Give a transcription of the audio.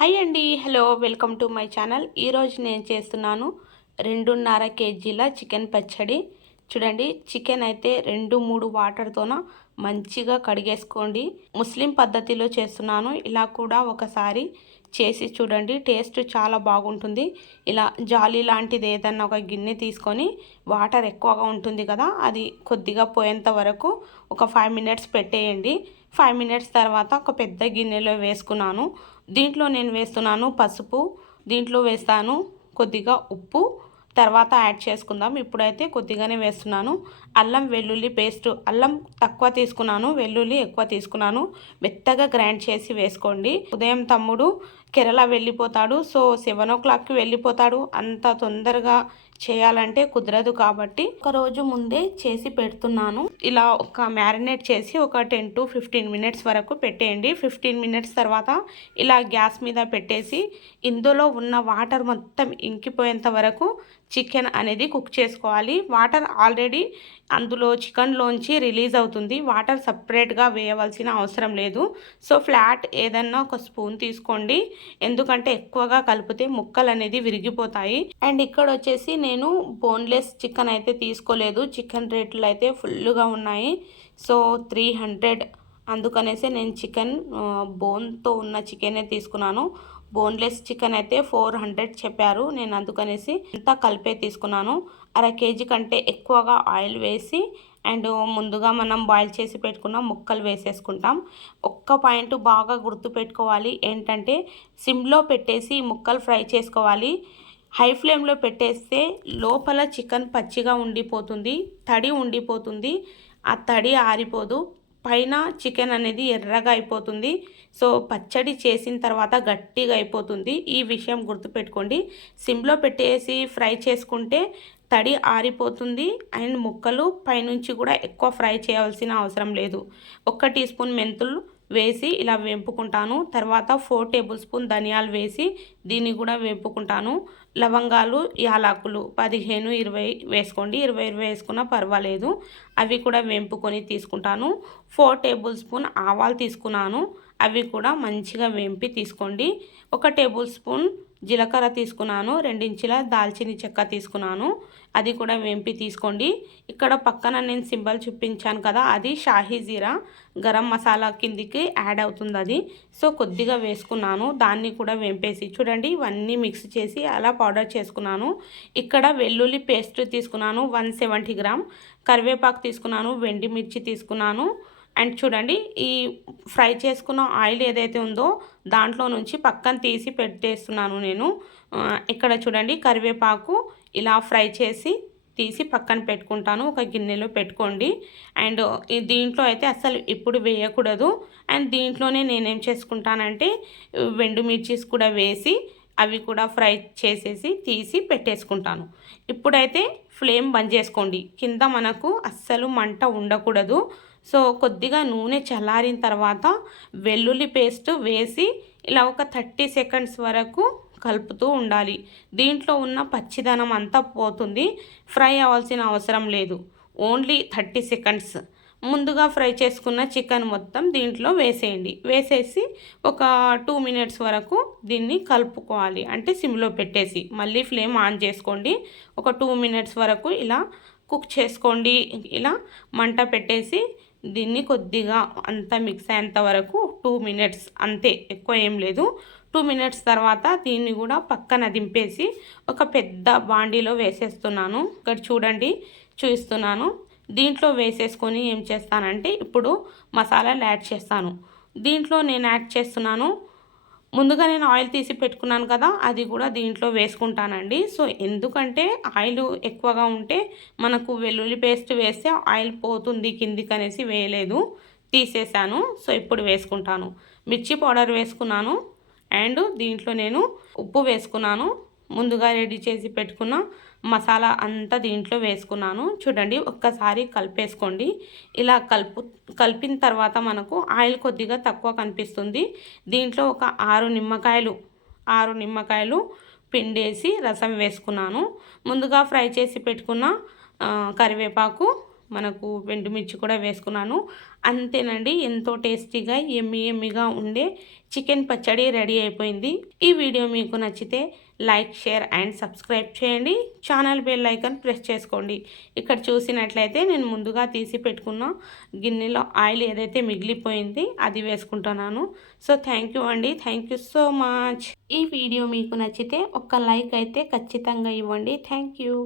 Hi అండి hello welcome to my channel. ఈరోజు నేను చేస్తున్నాను రెండున్నర కేజీల చికెన్ పచ్చడి. చూడండి చికెన్ అయితే రెండు మూడు వాటర్తోన మంచిగా కడిగేసుకోండి. ముస్లిం పద్ధతిలో చేస్తున్నాను. ఇలా కూడా ఒకసారి చేసి చూడండి టేస్ట్ చాలా బాగుంటుంది. ఇలా జాలి లాంటిది ఏదన్నా ఒక గిన్నె తీసుకొని వాటర్ ఎక్కువగా ఉంటుంది కదా అది కొద్దిగా పోయేంత వరకు ఒక ఫైవ్ మినిట్స్ పెట్టేయండి. ఫైవ్ మినిట్స్ తర్వాత ఒక పెద్ద గిన్నెలో వేసుకున్నాను. దీంట్లో నేను వేస్తున్నాను పసుపు దీంట్లో వేస్తాను కొద్దిగా ఉప్పు. తర్వాత యాడ్ చేసుకుందాం. ఇప్పుడైతే కొద్దిగానే వేస్తున్నాను. అల్లం వెల్లుల్లి పేస్ట్. అల్లం తక్కువ తీసుకున్నాను వెల్లుల్లి ఎక్కువ తీసుకున్నాను. మెత్తగా గ్రైండ్ చేసి వేసుకోండి. ఉదయం తమ్ముడు కేరళ వెళ్ళిపోతాడు. సో సెవెన్ ఓ క్లాక్కి వెళ్ళిపోతాడు. అంత తొందరగా చేయాలంటే కుదరదు కాబట్టి ఒక రోజు ముందే చేసి పెడుతున్నాను. ఇలా ఒక మ్యారినేట్ చేసి ఒక టెన్ టు ఫిఫ్టీన్ మినిట్స్ వరకు పెట్టేయండి. ఫిఫ్టీన్ మినిట్స్ తర్వాత ఇలా గ్యాస్ మీద పెట్టేసి ఇందులో ఉన్న వాటర్ మొత్తం ఇంకిపోయేంత వరకు చికెన్ అనేది కుక్ చేసుకోవాలి. వాటర్ ఆల్రెడీ అందులో చికెన్లోంచి రిలీజ్ అవుతుంది. వాటర్ సపరేట్గా వేయవలసిన అవసరం లేదు. సో ఫ్లాట్ ఏదన్నా ఒక స్పూన్ తీసుకోండి. ఎందుకంటే ఎక్కువగా కలిపితే ముక్కలు అనేది విరిగిపోతాయి. అండ్ ఇక్కడ వచ్చేసి నేను బోన్లెస్ చికెన్ అయితే తీసుకోలేదు. చికెన్ రేట్లు అయితే ఫుల్గా ఉన్నాయి. సో త్రీ హండ్రెడ్ అందుకనేసి నేను చికెన్ బోన్తో ఉన్న చికెనే తీసుకున్నాను. బోన్లెస్ చికెన్ అయితే ఫోర్ హండ్రెడ్ చెప్పారు. నేను అందుకనేసి అంతా కలిపే తీసుకున్నాను. అర కేజీ కంటే ఎక్కువగా ఆయిల్ వేసి అండ్ ముందుగా మనం బాయిల్ చేసి పెట్టుకున్న ముక్కలు వేసేసుకుంటాం. ఒక్క పాయింట్ బాగా గుర్తుపెట్టుకోవాలి. ఏంటంటే సిమ్లో పెట్టేసి ముక్కలు ఫ్రై చేసుకోవాలి. హై ఫ్లేమ్లో పెట్టేస్తే లోపల చికెన్ పచ్చిగా ఉండిపోతుంది తడి ఉండిపోతుంది. ఆ తడి ఆరిపోదు. పైన చికెన్ అనేది ఎర్రగా అయిపోతుంది. సో పచ్చడి చేసిన తర్వాత గట్టిగా అయిపోతుంది. ఈ విషయం గుర్తుపెట్టుకోండి. సిమ్లో పెట్టేసి ఫ్రై చేసుకుంటే తడి ఆరిపోతుంది అండ్ ముక్కలు పైనుంచి కూడా ఎక్కువ ఫ్రై చేయవలసిన అవసరం లేదు. ఒక్క టీ స్పూన్ మెంతులు వేసి ఇలా వేపుకుంటాను. తర్వాత ఫోర్ టేబుల్ స్పూన్ ధనియాలు వేసి దీన్ని కూడా వేపుకుంటాను. లవంగాలు యాలకులు పదిహేను ఇరవై వేసుకోండి. ఇరవై ఇరవై వేసుకున్నా పర్వాలేదు. అవి కూడా వేంపుకొని తీసుకుంటాను. ఫోర్ టేబుల్ స్పూన్ ఆవాలు తీసుకున్నాను. అవి కూడా మంచిగా వేంపి తీసుకోండి. ఒక టేబుల్ స్పూన్ జీలకర్ర తీసుకున్నాను రెండించుల దాల్చిన చెక్క తీసుకున్నాను. అది కూడా వేంపి తీసుకోండి. ఇక్కడ పక్కన నేను సింబల్ చూపించాను కదా అది షాహీ జీరా గరం మసాలా కిందికి యాడ్ అవుతుంది అది సో కొద్దిగా వేసుకున్నాను. దాన్ని కూడా వేంపేసి చూడండి ఇవన్నీ మిక్స్ చేసి అలా పౌడర్ చేసుకున్నాను. ఇక్కడ వెల్లుల్లి పేస్ట్ తీసుకున్నాను వన్ సెవెంటీ గ్రామ్. కరివేపాకు తీసుకున్నాను వెండి మిర్చి తీసుకున్నాను. అండ్ చూడండి ఈ ఫ్రై చేసుకున్న ఆయిల్ ఏదైతే ఉందో దాంట్లో నుంచి పక్కన తీసి పెట్టేస్తున్నాను నేను. ఇక్కడ చూడండి కరివేపాకు ఇలా ఫ్రై చేసి తీసి పక్కన పెట్టుకుంటాను ఒక గిన్నెలో పెట్టుకోండి. అండ్ దీంట్లో అయితే అసలు ఇప్పుడు వేయకూడదు. అండ్ దీంట్లోనే నేనేం చేసుకుంటానంటే వెండు కూడా వేసి అవి కూడా ఫ్రై చేసేసి తీసి పెట్టేసుకుంటాను. ఇప్పుడైతే ఫ్లేమ్ బంద్ చేసుకోండి. కింద మనకు అస్సలు మంట ఉండకూడదు. సో కొద్దిగా నూనె చల్లారిన తర్వాత వెల్లుల్లి పేస్ట్ వేసి ఇలా ఒక థర్టీ సెకండ్స్ వరకు కలుపుతూ ఉండాలి. దీంట్లో ఉన్న పచ్చిదనం అంతా పోతుంది. ఫ్రై అవ్వాల్సిన అవసరం లేదు. Only thirty seconds. ముందుగా ఫ్రై చేసుకున్న చికెన్ మొత్తం దీంట్లో వేసేయండి. వేసేసి ఒక టూ మినిట్స్ వరకు దీన్ని కలుపుకోవాలి. అంటే సిమ్లో పెట్టేసి. మళ్ళీ ఫ్లేమ్ ఆన్ చేసుకోండి. ఒక టూ మినిట్స్ వరకు ఇలా కుక్ చేసుకోండి. ఇలా మంట పెట్టేసి దీన్ని కొద్దిగా అంతా మిక్స్ అయ్యేంత వరకు టూ మినిట్స్ అంతే ఎక్కువ ఏం లేదు. టూ మినిట్స్ తర్వాత దీన్ని కూడా పక్కన దింపేసి ఒక పెద్ద బాండీలో వేసేస్తున్నాను. ఇక్కడ చూడండి చూపిస్తున్నాను. దీంట్లో వేసేసుకొని ఏం చేస్తానంటే ఇప్పుడు మసాలాలు యాడ్ చేస్తాను. దీంట్లో నేను యాడ్ చేస్తున్నాను ముందుగా నేను ఆయిల్ తీసి పెట్టుకున్నాను కదా అది కూడా దీంట్లో వేసుకుంటానండి. సో ఎందుకంటే ఆయిల్ ఎక్కువగా ఉంటే మనకు వెల్లుల్లి పేస్ట్ వేస్తే ఆయిల్ పోతుంది కిందికి అనేసి వేయలేదు. తీసేసాను. సో ఇప్పుడు వేసుకుంటాను. మిర్చి పౌడర్ వేసుకున్నాను. అండ్ దీంట్లో నేను ఉప్పు వేసుకున్నాను. ముందుగా రెడీ చేసి పెట్టుకున్న మసాలా అంతా దీంట్లో వేసుకున్నాను. చూడండి ఒక్కసారి కలిపేసుకోండి. ఇలా కలుపు కలిపిన తర్వాత మనకు ఆయిల్ కొద్దిగా తక్కువ కనిపిస్తుంది. దీంట్లో ఒక ఆరు నిమ్మకాయలు ఆరు నిమ్మకాయలు పిండేసి రసం వేసుకున్నాను. ముందుగా ఫ్రై చేసి పెట్టుకున్న కరివేపాకు మనకు మిర్చి కూడా వేసుకున్నాను. అంతేనండి ఎంతో టేస్టీగా ఎమ్మి ఎమ్మిగా ఉండే చికెన్ పచ్చడి రెడీ అయిపోయింది. ఈ వీడియో మీకు నచ్చితే లైక్ షేర్ అండ్ సబ్స్క్రైబ్ చేయండి. ఛానల్ బెల్ ఐకన్ ప్రెస్ చేసుకోండి. ఇక్కడ చూసినట్లయితే నేను ముందుగా తీసి పెట్టుకున్న గిన్నెలో ఆయిల్ ఏదైతే మిగిలిపోయింది అది వేసుకుంటున్నాను. సో థ్యాంక్ యూ అండి. Thank you so much. ఈ వీడియో మీకు నచ్చితే ఒక లైక్ అయితే ఖచ్చితంగా ఇవ్వండి. Thank you.